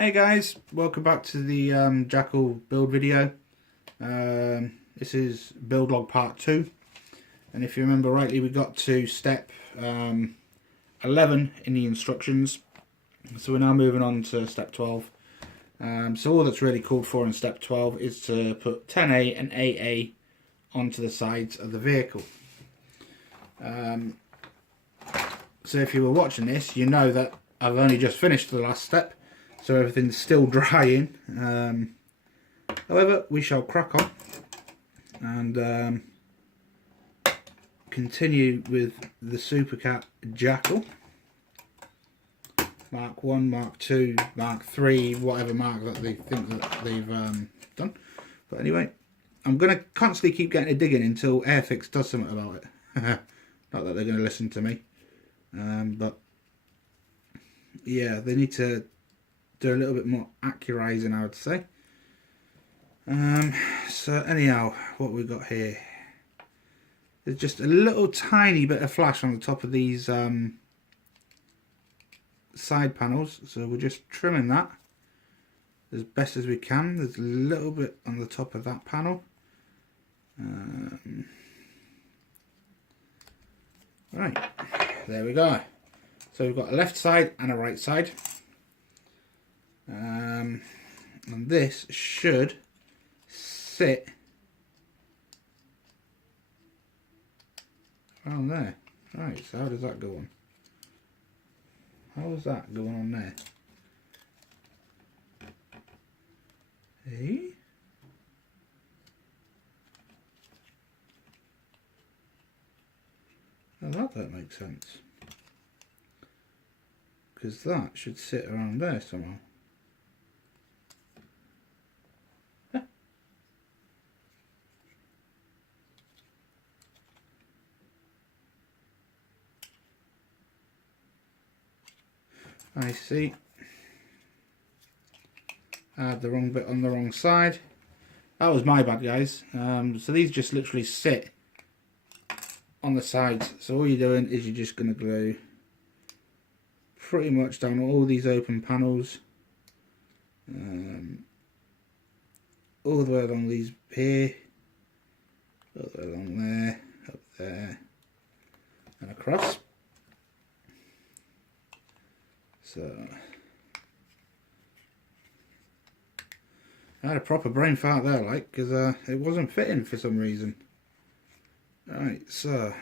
Hey guys, welcome back to the JACKAL build video. This is build log part 2, and if you remember rightly, we got to step 11 in the instructions, so we're now moving on to step 12. So all that's really called for in step 12 is to put 10A and 8A onto the sides of the vehicle. So if you were watching this, you know that I've only just finished the last step, so everything's still drying. However, we shall crack on and continue with the Supercat JACKAL. Mark 1, Mark 2, Mark 3, whatever mark that they think that they've done. But anyway, I'm going to constantly keep getting a dig in until Airfix does something about it. Not that they're going to listen to me. But yeah, they need to do a little bit more accurizing, I would say. So anyhow, what we got here, there's just a little tiny bit of flash on the top of these side panels, so we're just trimming that as best as we can. There's a little bit on the top of that panel. Right, there we go. So we've got a left side and a right side. And this should sit around there. Right, so how does that go on? How is that going on there? Hey? Now that don't make sense. Because that should sit around there somehow. I see. I had the wrong bit on the wrong side. That was my bad, guys. So these just literally sit on the sides. So all you're doing is you're just going to glue pretty much down all these open panels, all the way along these here, all the way along there, up there, and across. So I had a proper brain fart there, like, because it wasn't fitting for some reason. Right, so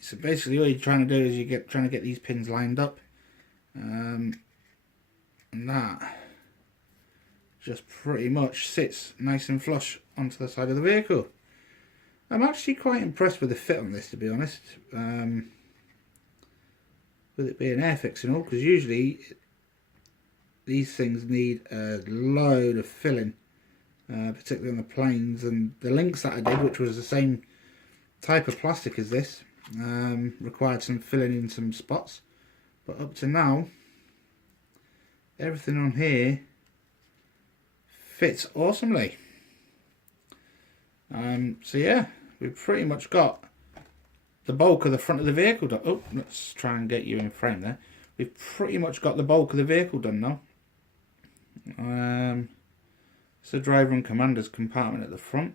so basically all you're trying to do is you're trying to get these pins lined up, and that just pretty much sits nice and flush onto the side of the vehicle. I'm actually quite impressed with the fit on this, to be honest, with it being Airfix and all, because usually these things need a load of filling, particularly on the planes, and the links that I did, which was the same type of plastic as this, required some filling in some spots, but up to now everything on here fits awesomely. So yeah, we've pretty much got the bulk of the front of the vehicle done. Oh, let's try and get you in frame there. We've pretty much got the bulk of the vehicle done now. It's the driver and commander's compartment at the front,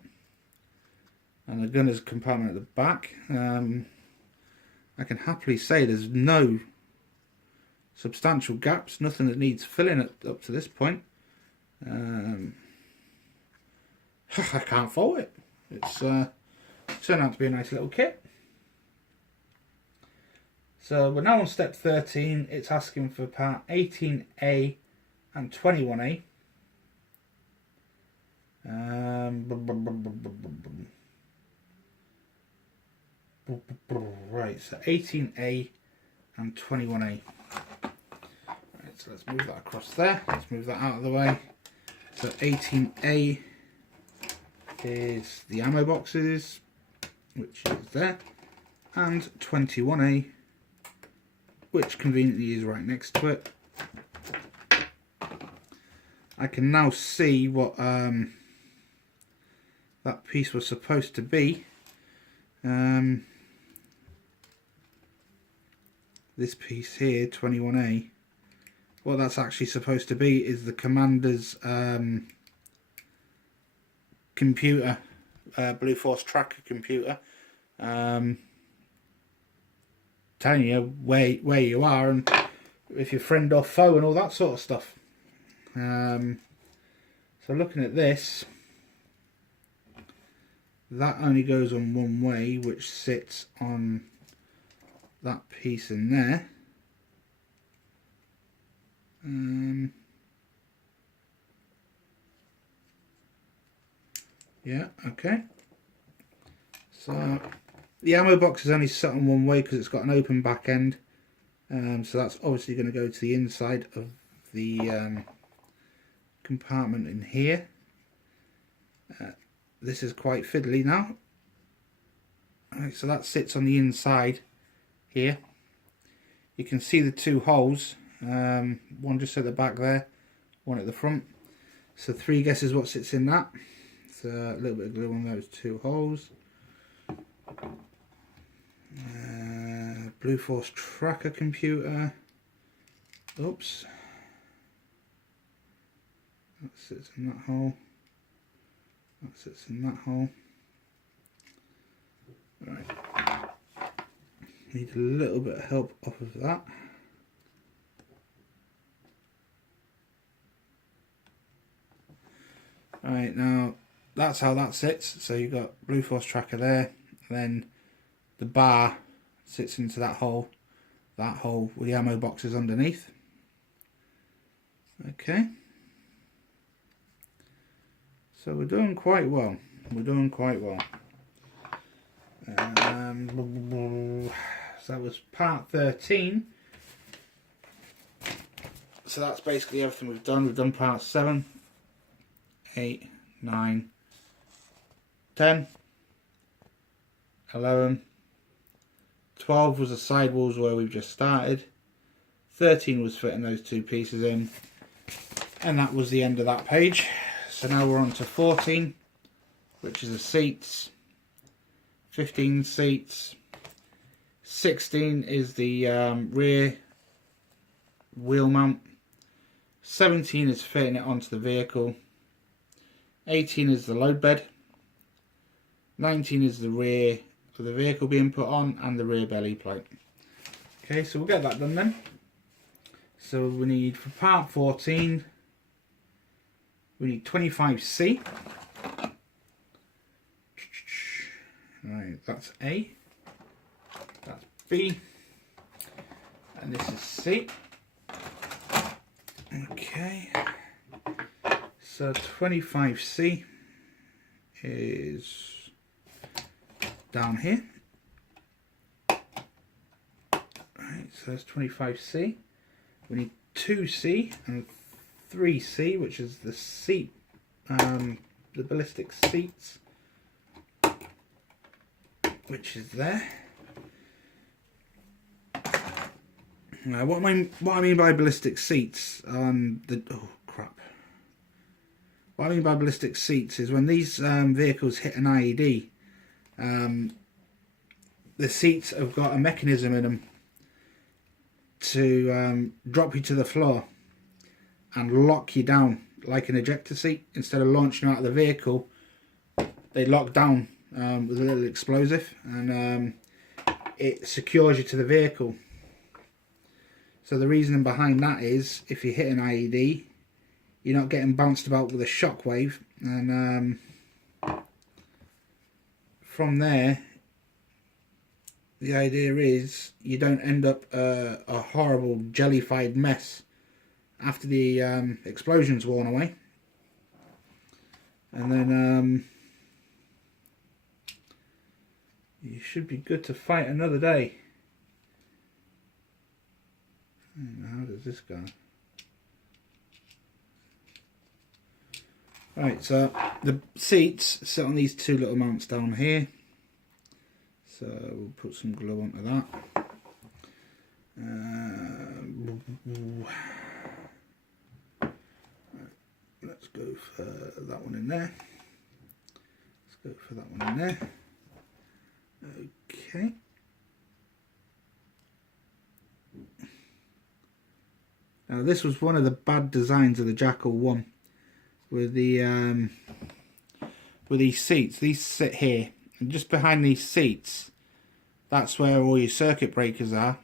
and the gunner's compartment at the back. I can happily say there's no substantial gaps, nothing that needs filling up to this point. I can't fault it. It's turned out to be a nice little kit. So we're now on step 13. It's asking for part 18A and 21A. Right, so 18A and 21A. Right, so let's move that across there. Let's move that out of the way. So 18A is the ammo boxes, which is there, and 21A, which conveniently is right next to it. I can now see what that piece was supposed to be, This piece here, 21A, what that's actually supposed to be is the commander's computer, Blue Force tracker computer, telling you where you are and if you're friend or foe and all that sort of stuff. So looking at this, that only goes on one way, which sits on that piece in there. Yeah, okay. So the ammo box is only set on one way because it's got an open back end. So that's obviously going to go to the inside of the compartment in here. This is quite fiddly now. Alright, so that sits on the inside here. You can see the two holes, one just at the back there, one at the front. So 3 guesses what sits in that. So a little bit of glue on those 2 holes. Blue Force tracker computer. Oops. That sits in that hole. That sits in that hole. Right. Need a little bit of help off of that. Right, now that's how that sits. So you've got Blue Force tracker there, then the bar sits into that hole with the ammo boxes underneath. Okay. So we're doing quite well. We're doing quite well. So that was part 13. So that's basically everything we've done. We've done part 7, 8, 9, 10, 11, 12 was the sidewalls where we've just started. 13 was fitting those 2 pieces in. And that was the end of that page. So now we're on to 14, which is the seats. 15 seats. 16 is the rear wheel mount. 17 is fitting it onto the vehicle. 18 is the load bed. 19 is the rear of the vehicle being put on and the rear belly plate. Okay, so we'll get that done then. So we need, for part 14, we need 25C. Right, that's A. That's B. And this is C. Okay. So 25C is down here. Right, so that's 25C. We need 2C and 3C, which is the seat, the ballistic seats, which is there. Now, what I mean by ballistic seats on the what I mean by ballistic seats is when these vehicles hit an IED, the seats have got a mechanism in them to drop you to the floor and lock you down like an ejector seat. Instead of launching out of the vehicle, they lock down with a little explosive, and it secures you to the vehicle. So the reasoning behind that is, if you hit an IED, you're not getting bounced about with a shockwave, and from there, the idea is you don't end up a horrible jellified mess after the explosion's worn away. And then you should be good to fight another day. How does this go? Right, so the seats sit on these 2 little mounts down here. So we'll put some glue onto that. Let's go for that one in there. Let's go for that one in there. Okay. Now this was one of the bad designs of the JACKAL 1 with the with these seats. These sit here, and just behind these seats, that's where all your circuit breakers are,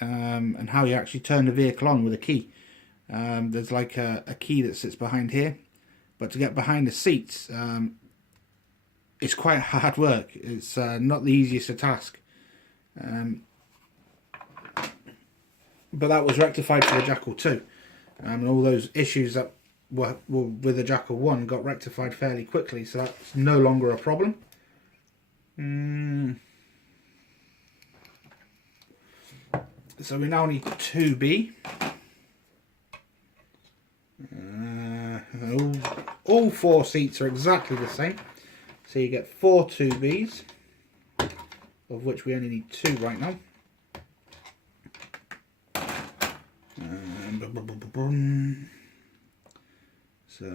and how you actually turn the vehicle on with a key. There's like a key that sits behind here, but to get behind the seats, it's quite hard work. It's not the easiest of task. But that was rectified for the JACKAL 2, and all those issues that were with the JACKAL 1 got rectified fairly quickly, so that's no longer a problem. So we now need 2B. All 4 seats are exactly the same, so you get 4 2Bs, of which we only need 2 right now. So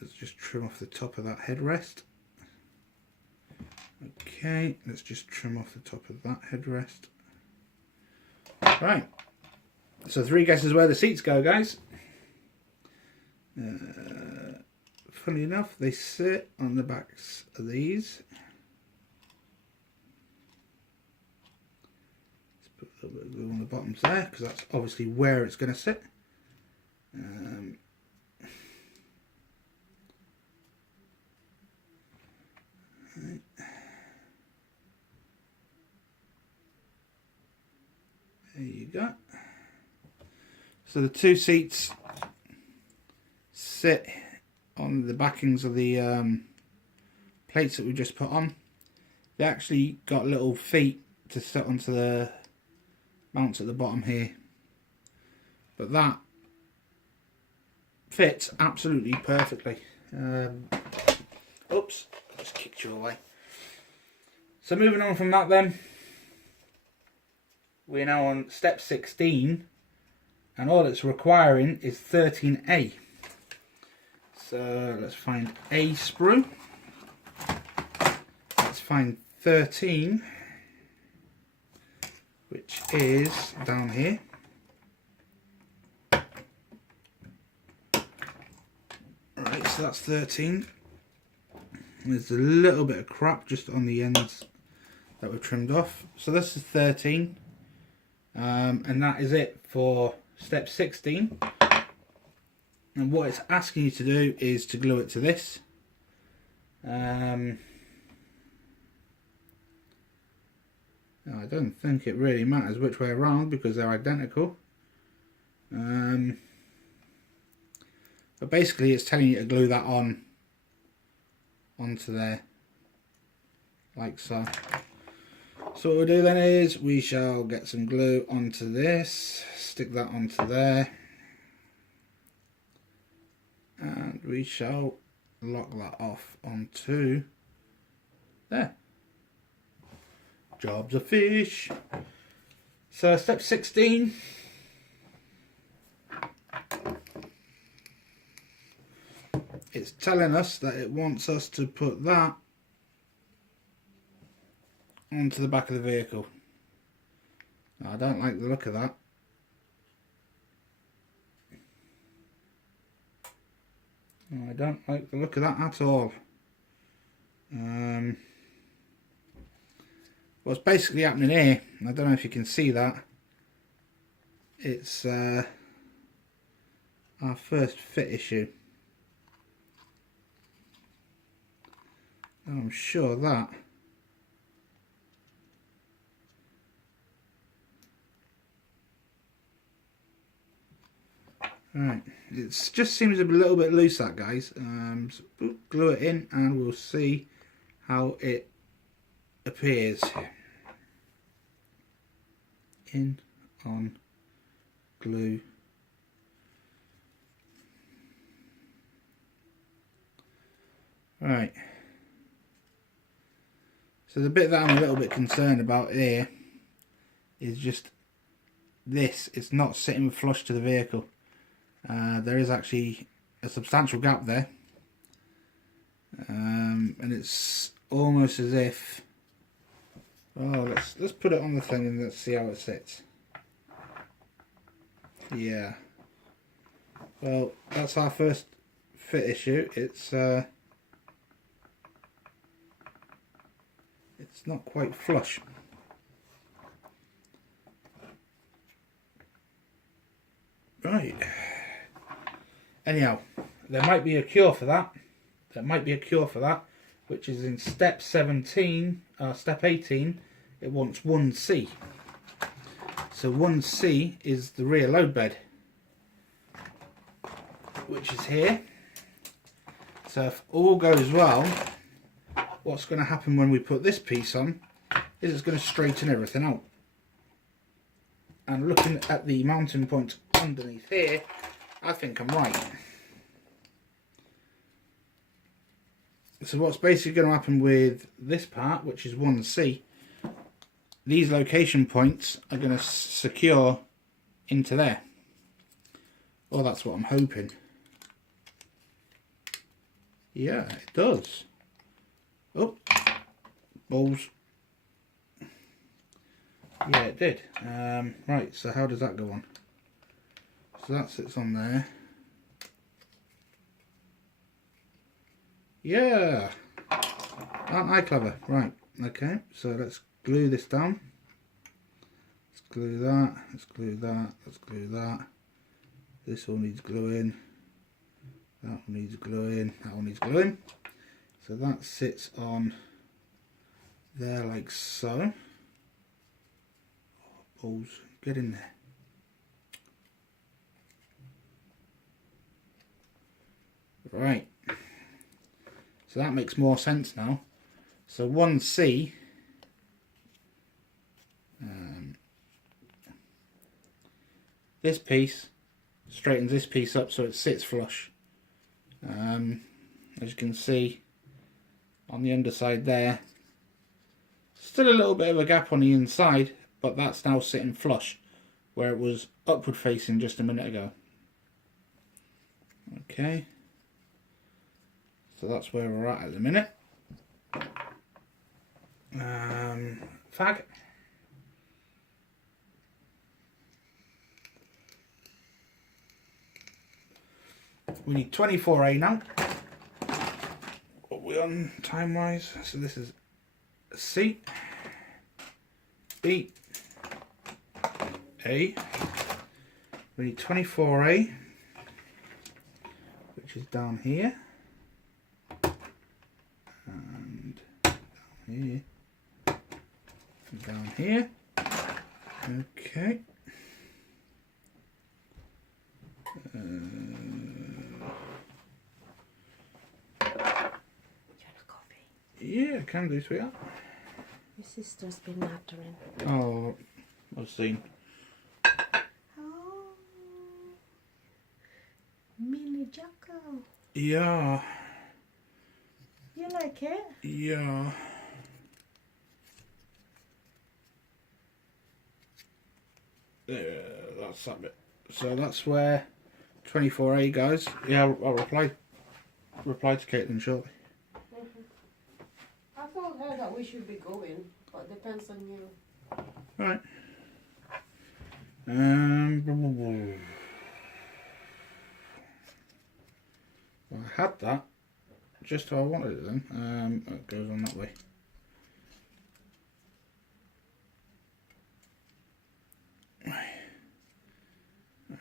let's just trim off the top of that headrest. Okay, let's just trim off the top of that headrest. Right, so 3 guesses where the seats go, guys. Funny enough, they sit on the backs of these. Let's put a little bit of glue on the bottoms there, because that's obviously where it's going to sit. Right. There you go. So the 2 seats sit on the backings of the plates that we just put on. They actually got little feet to sit onto the mounts at the bottom here, but that fits absolutely perfectly. Oops, just kicked you away. So moving on from that then, we're now on step 16, and all it's requiring is 13A. So let's find A sprue. Let's find 13, which is down here. Right, so that's 13. There's a little bit of crap just on the ends that we've trimmed off. So this is 13. And that is it for step 16. And what it's asking you to do is to glue it to this. I don't think it really matters which way around because they're identical. But basically it's telling you to glue that onto there, like so. So what we'll do then is we shall get some glue onto this, stick that onto there, and we shall lock that off onto there. Job's a fish. So step 16. It's telling us that it wants us to put that onto the back of the vehicle. Now, I don't like the look of that. I don't like the look of that at all. What's basically happening here, I don't know if you can see that, it's our first fit issue. I'm sure that right, it just seems a little bit loose, that, guys. So glue it in and we'll see how it appears. In, on, glue. Right. So the bit that I'm a little bit concerned about here is just this. It's not sitting flush to the vehicle. There is actually a substantial gap there. And it's almost as if, Oh, let's put it on the thing and let's see how it sits. Yeah. Well, that's our first fit issue. It's not quite flush. Right. Anyhow, there might be a cure for that. Which is in step 17, step 18, it wants 1C. So 1C is the rear load bed, which is here. So if all goes well, what's going to happen when we put this piece on is it's going to straighten everything out. And looking at the mounting point underneath here, I think I'm right. So what's basically going to happen with this part, which is 1C, these location points are going to secure into there. Well, that's what I'm hoping. Yeah, it does. Oh, balls. Yeah, it did. Right, so how does that go on? So that sits on there. Yeah! Aren't I clever? Right, okay, so let's glue this down. Let's glue that, let's glue that, let's glue that. This all needs gluing. That one needs gluing, that one needs gluing. So that sits on there like so. Oh, balls, get in there. Right. So that makes more sense now. So 1C, this piece straightens this piece up so it sits flush. As you can see on the underside there, still a little bit of a gap on the inside, but that's now sitting flush where it was upward facing just a minute ago. Okay. So that's where we're at the minute. Fag. We need 24A now. What are we on time wise? So this is C, B, A. We need 24A, which is down here. And down here. And down here. Okay. Yeah, I can do, sweetheart. Your sister's been nattering. Oh, I've seen. Oh, mini jackal. Yeah. You like it? Yeah. There, that's that bit. So that's where 24A goes. Yeah, I'll reply to Caitlin shortly. I told her that we should be going, but depends on you. Right. Well, I had that just how I wanted it then. It goes on that way.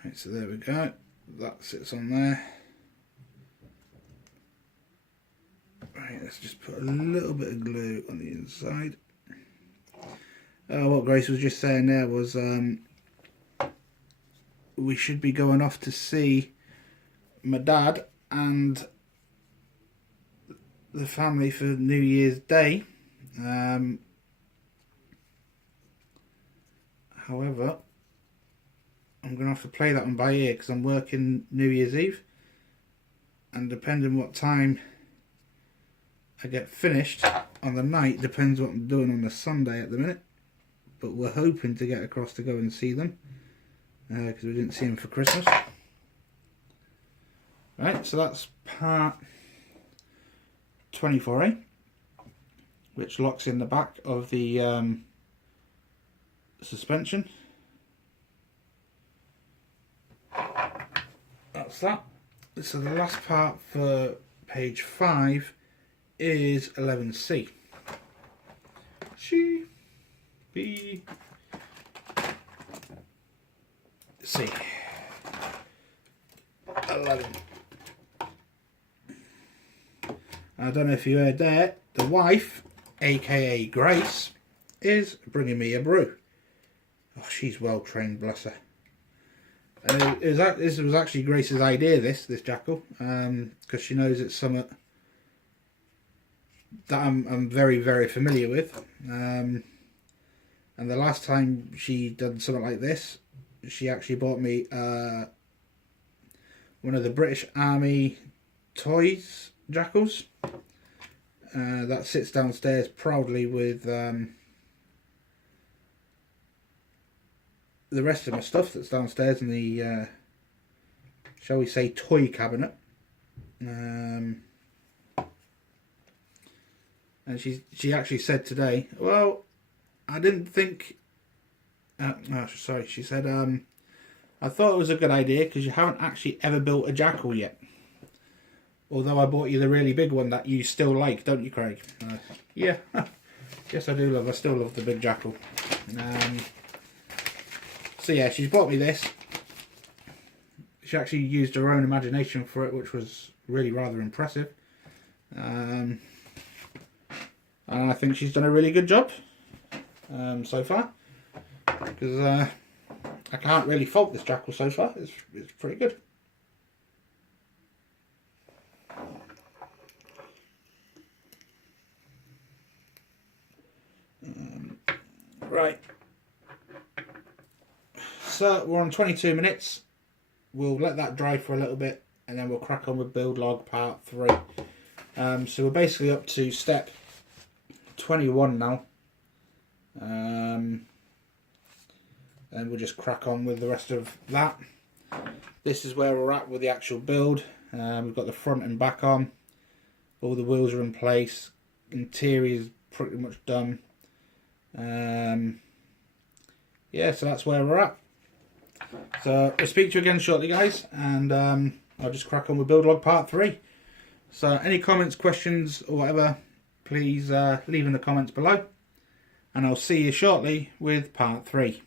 Right, so there we go. That sits on there. Right, let's just put a little bit of glue on the inside. What Grace was just saying there was we should be going off to see my dad and the family for New Year's Day. However, I'm going to have to play that one by ear because I'm working New Year's Eve, and depending what time I get finished on the night depends what I'm doing on the Sunday at the minute. But we're hoping to get across to go and see them because we didn't see them for Christmas. Right, so that's part 24A, which locks in the back of the suspension. That's that. So the last part for page 5 is 11C. C, B, C. 11. I don't know if you heard there, the wife, aka Grace, is bringing me a brew. Oh, she's well trained, bless her. This was actually Grace's idea, this jackal, because she knows it's something that I'm very, very familiar with. And the last time she done something like this, she actually bought me one of the British Army toys jackals that sits downstairs proudly with the rest of my stuff that's downstairs in the shall we say toy cabinet. And she actually said today, well, I didn't think she said I thought it was a good idea because you haven't actually ever built a jackal yet. Although I bought you the really big one that you still like, don't you, Craig? Yeah, yes I do love. I still love the big jackal. So yeah, she's bought me this. She actually used her own imagination for it, which was really rather impressive. And I think she's done a really good job so far. Because I can't really fault this jackal so far. It's pretty good. Right. So we're on 22 minutes. We'll let that dry for a little bit and then we'll crack on with build log part 3. So we're basically up to step 21 now. And we'll just crack on with the rest of that. This is where we're at with the actual build. We've got the front and back on. All the wheels are in place. Interior is pretty much done. Yeah, so that's where we're at. So I'll speak to you again shortly, guys, and I'll just crack on with build log part 3. So any comments, questions or whatever, please leave in the comments below, and I'll see you shortly with part 3.